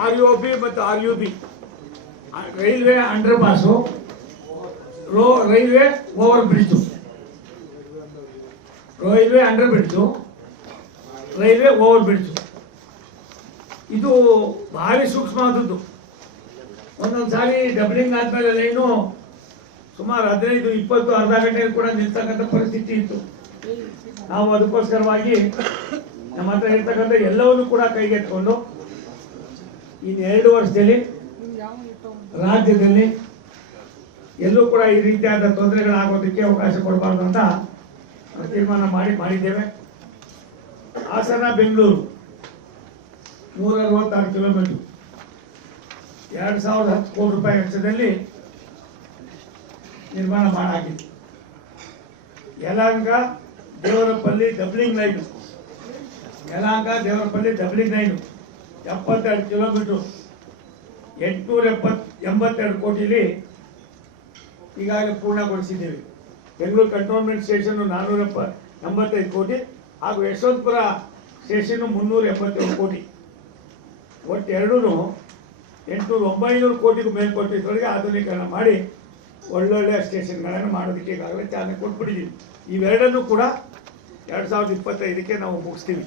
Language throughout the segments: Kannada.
ಆರ್ ಯು ಬಿ ಮತ್ತು R U B railway under pass railway over bridge railway under bridge railway over bridge ಇದು ಭಾರಿ ಸೂಕ್ಷ್ಮವಾದದ್ದು ಒಂದೊಂದು ಸಾರಿ ಡಬ್ಲಿಂಗ್ ಆದಮೇಲೆ ಲೈನು ಸುಮಾರು ಹದಿನೈದು, ಇಪ್ಪತ್ತು, ಅರ್ಧ ಗಂಟೆ ಕೂಡ ನಿಲ್ತಕ್ಕಂಥ ಪರಿಸ್ಥಿತಿ ಇತ್ತು. ನಾವು ಅದಕ್ಕೋಸ್ಕರವಾಗಿ ನಮ್ಮ ಹತ್ರ ಇರ್ತಕ್ಕಂಥ ಎಲ್ಲವನ್ನು ಕೂಡ ಕೈಗೆತ್ಕೊಂಡು ಇನ್ನು ಎರಡು ವರ್ಷದಲ್ಲಿ ರಾಜ್ಯದಲ್ಲಿ ಎಲ್ಲೂ ಕೂಡ ಈ ರೀತಿಯಾದ ತೊಂದರೆಗಳಾಗೋದಕ್ಕೆ ಅವಕಾಶ ಕೊಡಬಾರ್ದು ಅಂತ ತೀರ್ಮಾನ ಮಾಡಿ ಮಾಡಿದ್ದೇವೆ. ಹಾಸನ, ಬೆಂಗಳೂರು ನೂರ ಅರವತ್ತಾರು ಕಿಲೋಮೀಟರ್. ಎರಡು ಸಾವಿರದ ಹತ್ತು ಕೋಟಿ ರೂಪಾಯಿ ವೆಚ್ಚದಲ್ಲಿ ನಿರ್ಮಾಣ ಮಾಡಾಗಿದೆ Yelahanka, Devarapalli doubling line Yelahanka, Devarapalli doubling line ಎಪ್ಪತ್ತೆರಡು ಕಿಲೋಮೀಟ್ರು. ಎಂಟುನೂರ ಎಪ್ಪತ್, ಎಂಬತ್ತೆರಡು ಕೋಟಿಲಿ ಈಗಾಗಲೇ ಪೂರ್ಣಗೊಳಿಸಿದ್ದೀವಿ. ಬೆಂಗಳೂರು ಕಂಟೋನ್ಮೆಂಟ್ ಸ್ಟೇಷನ್ನು ನಾನ್ನೂರ ಎಪ್ಪ, ಎಂಬತ್ತೈದು ಕೋಟಿ ಹಾಗೂ ಯಶವಂತಪುರ ಸ್ಟೇಷನ್ನು ಮುನ್ನೂರ ಎಪ್ಪತ್ತೇಳು ಕೋಟಿ. ಒಟ್ಟು ಎರಡೂ ಎಂಟುನೂರ ಒಂಬೈನೂರು ಕೋಟಿಗೂ ಮೇಲ್ಪಟ್ಟಿದ್ದವರೆಗೆ ಆಧುನೀಕರಣ ಮಾಡಿ ಒಳ್ಳೊಳ್ಳೆ ಸ್ಟೇಷನ್ಗಳನ್ನು ಮಾಡೋದಕ್ಕೆ ಈಗಾಗಲೇ ಚಾಲನೆ ಕೊಟ್ಬಿಟ್ಟಿದ್ದೀವಿ. ಇವೆರಡನ್ನೂ ಕೂಡ ಎರಡು ಸಾವಿರದ ಇಪ್ಪತ್ತೈದಕ್ಕೆ ನಾವು ಮುಗಿಸ್ತೀವಿ.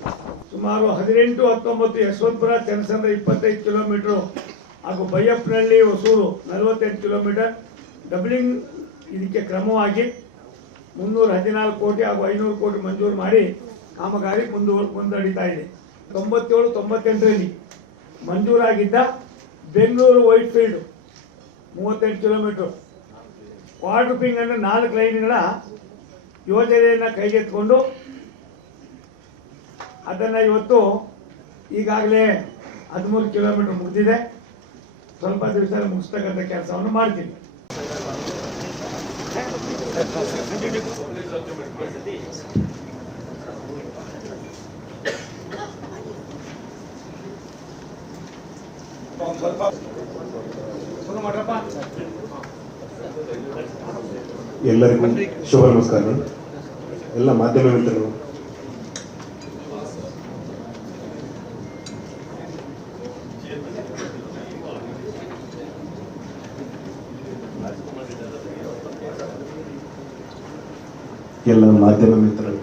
ಸುಮಾರು ಹದಿನೆಂಟು, ಹತ್ತೊಂಬತ್ತು ಯಶವಂತಪುರ ಚನ್ನಸಂದ್ರ ಇಪ್ಪತ್ತೈದು ಕಿಲೋಮೀಟ್ರು ಹಾಗೂ ಬೈಯಪ್ಪನಹಳ್ಳಿ, ಹೊಸೂರು ನಲವತ್ತೆಂಟು ಕಿಲೋಮೀಟರ್. ಡಬ್ಲಿಂಗ್ ಇದಕ್ಕೆ ಕ್ರಮವಾಗಿ ಮುನ್ನೂರ ಹದಿನಾಲ್ಕು ಕೋಟಿ ಹಾಗೂ ಐನೂರು ಕೋಟಿ ಮಂಜೂರು ಮಾಡಿ ಕಾಮಗಾರಿ ಮುಂದು, ಮುಂದಡಿತಾ ಇದೆ. ತೊಂಬತ್ತೇಳು, ತೊಂಬತ್ತೆಂಟರಲ್ಲಿ ಮಂಜೂರಾಗಿದ್ದ ಬೆಂಗಳೂರು ವೈಟ್ ಫೀಲ್ಡ್ ಮೂವತ್ತೆಂಟು ಕಿಲೋಮೀಟರ್. ಪಿಂಗ್ ಅಂದರೆ ನಾಲ್ಕು ಲೈನ್ಗಳ ಯೋಜನೆಯನ್ನು ಕೈಗೆತ್ತಿಕೊಂಡು ಅದನ್ನು ಇವತ್ತು ಈಗಾಗಲೇ ಹದಿಮೂರು ಕಿಲೋಮೀಟರ್ ಮುಗಿದಿದೆ. ಸ್ವಲ್ಪ ದಿವಸದಲ್ಲಿ ಮುಗಿಸ್ತಕ್ಕಂಥ ಕೆಲಸವನ್ನು ಮಾಡ್ತೀವಿ ಎಲ್ಲರಿಗೂ ಶುಭ ನಮಸ್ಕಾರ. ಎಲ್ಲ ಮಾಧ್ಯಮ ಮಿತ್ರರು. ಎಲ್ಲ ಮಾಧ್ಯಮ ಮಿತ್ರರು.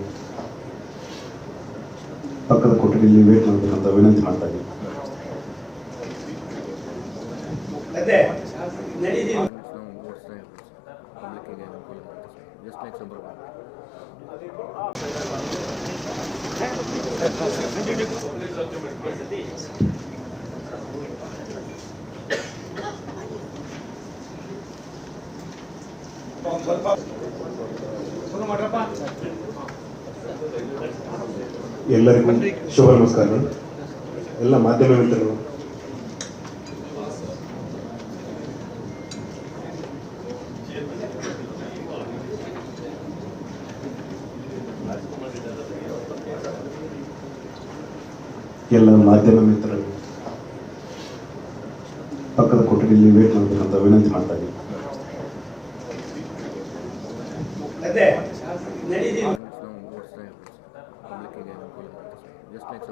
ಪಕ್ಕದ ಕೊಠಡಿಯಲ್ಲಿ ವೇಟ್ ಮಾಡಬೇಕಂತ ವಿನಂತಿ ಮಾಡ್ತಾ ಇದ್ದೀನಿ. ಜಸ್ಟ್ ಲೈಕ್ ಎಲ್ಲರಿಗೂ ಶುಭ ನಮಸ್ಕಾರ. ಎಲ್ಲ ಮಾಧ್ಯಮ ಮಿತ್ರರು ಎಲ್ಲ ಮಾಧ್ಯಮ ಮಿತ್ರರು ಪಕ್ಕದ ಕೊಠಡಿಯಲ್ಲಿ ವೇಟ್ ಮಾಡಬೇಕಂತ ವಿನಂತಿ ಮಾಡ್ತಾ ಇದ್ದೀನಿ. Just like